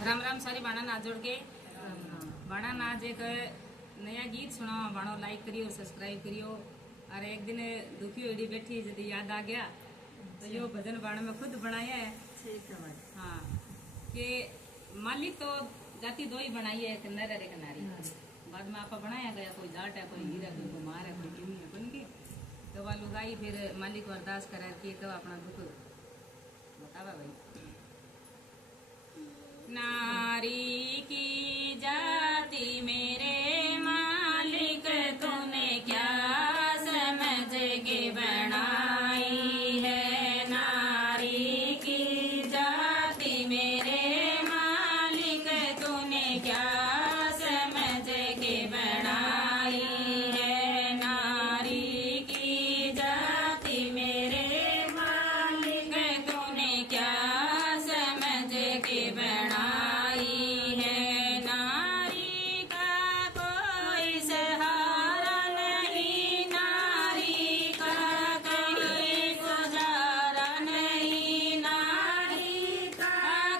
राम राम सारी बाणा ना जोड़ के बाणा नाज एक नया गीत सुना बाणो लाइक करियो सब्सक्राइब करियो। और एक दिन दुखी हुई बैठी यदि याद आ गया तो यो भजन बाणा में खुद बनाया है। ठीक है। हाँ कि मालिक तो जाति दो ही बनाई है, एक नर और एक नारी। बाद में आपा बनाया गया, कोई जाट है, कोई हीरा, कोई कुमार है, कोई क्यों है बन के तो वह लुगाई फिर मालिक अरदास करा कि तो अपना दुख बतावा भाई। नारी की जाति मेरे मालिक तूने क्या समझ के बनाई है। नारी की जाति मेरे मालिक तूने क्या समझ के बनाई है। नारी की जाति मेरे मालिक तूने क्या समझ के बनाई है। नारी का कोई सहारा नहीं, नारी का कोई गुजारा नहीं, नारी का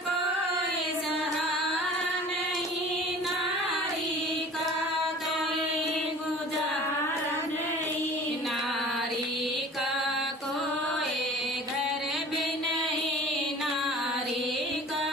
कोई सहारा नहीं, नारी का कोई गुजारा नहीं, नारी का कोई घर भी नहीं, नारी का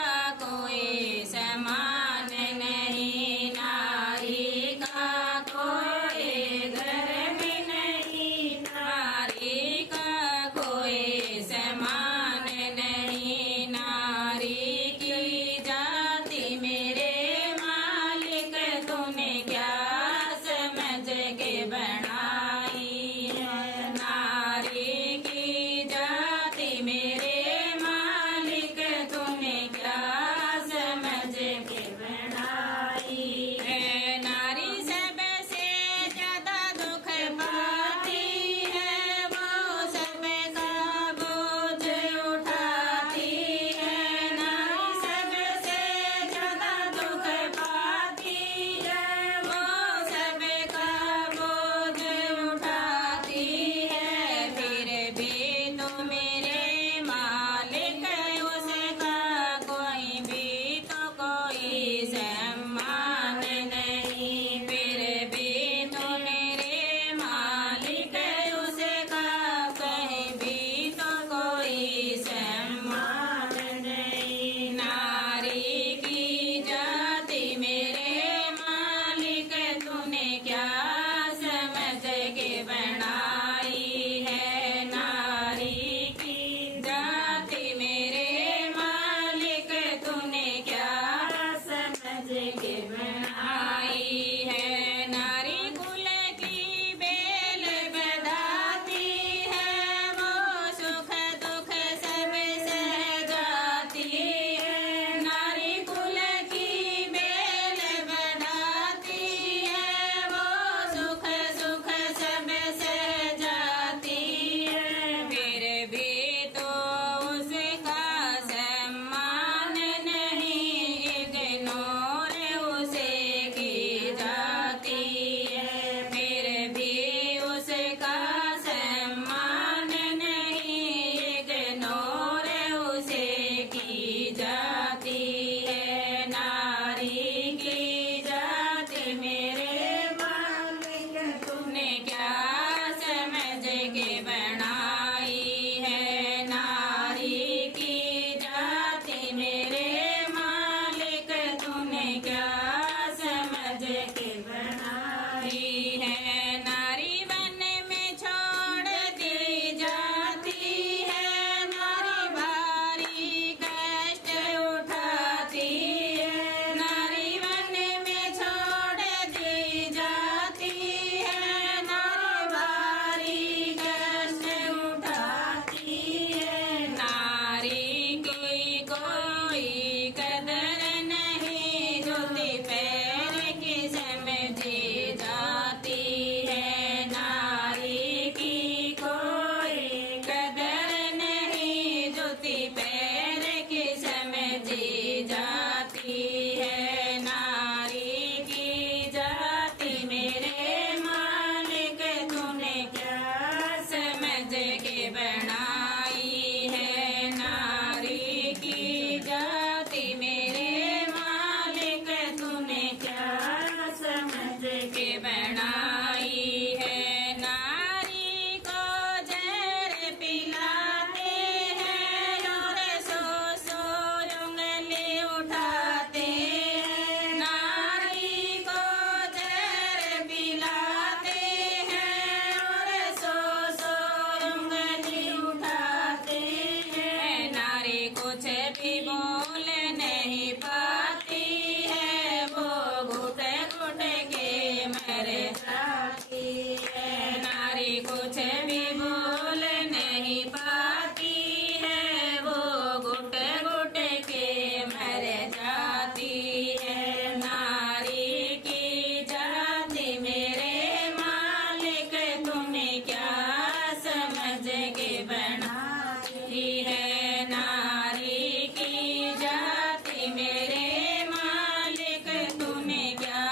बोल नहीं पाती है, वो घुट घुट के मर जाती है। नारी कुछ भी बोल नहीं पाती है, वो घुट घुट के मर जाती है। नारी की जाति मेरे मालिक तुम्हें क्या समझ के बनाई है। नारी की जाति मेरे मालिक तुम्हें क्या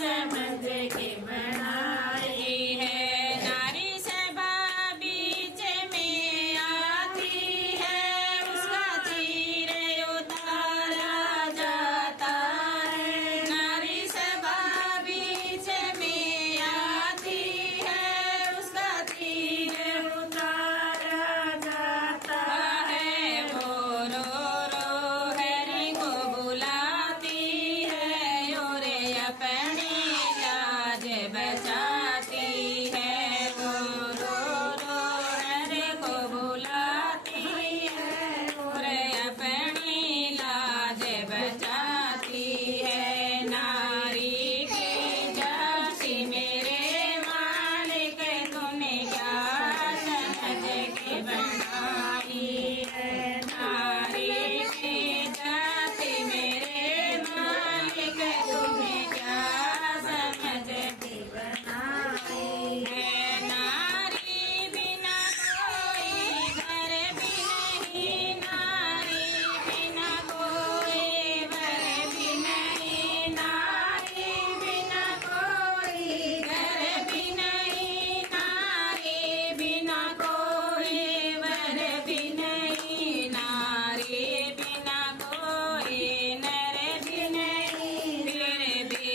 समझ के बनाई है। नारी सभा बीच में आती है, उसका चीर उतारा जाता है। नारी सभा बीच में आती है, उसका चीर उतारा जाता है। वो रो हरि को बुलाती है, और अपनी लाज बचाती है। वो रो हरि को बुलाती है, और अपनी लाज बचाती है। नारी की जाति मेरे मालिक तुम्हें क्या समझ के बनाई है। नारी की जाति मेरे मालिक तुम्हें क्या समझ के बनाई है। नारी बिना कोई घर भी नहीं, नारी बिना कोई घर भी नहीं, नारी बिना कोई घर भी नहीं, नारी बिना कोई वर भी नहीं, नारी बिना कोई नर भी नहीं। फिर भी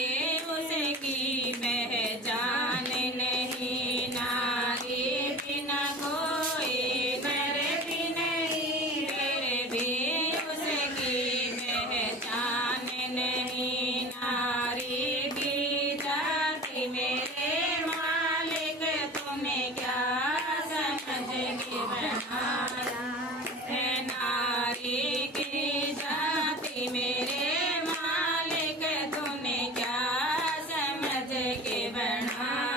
उसकी पहचान नहीं, नारी बिना कोई नर भी नहीं। फिर भी उसकी पहचान नहीं। नारी की जाति मेरे मालिक तुम्हें क्या समझ के बनाया है। नारी की जाति मेरे मालिक तुम्हें क्या समझ के बनाया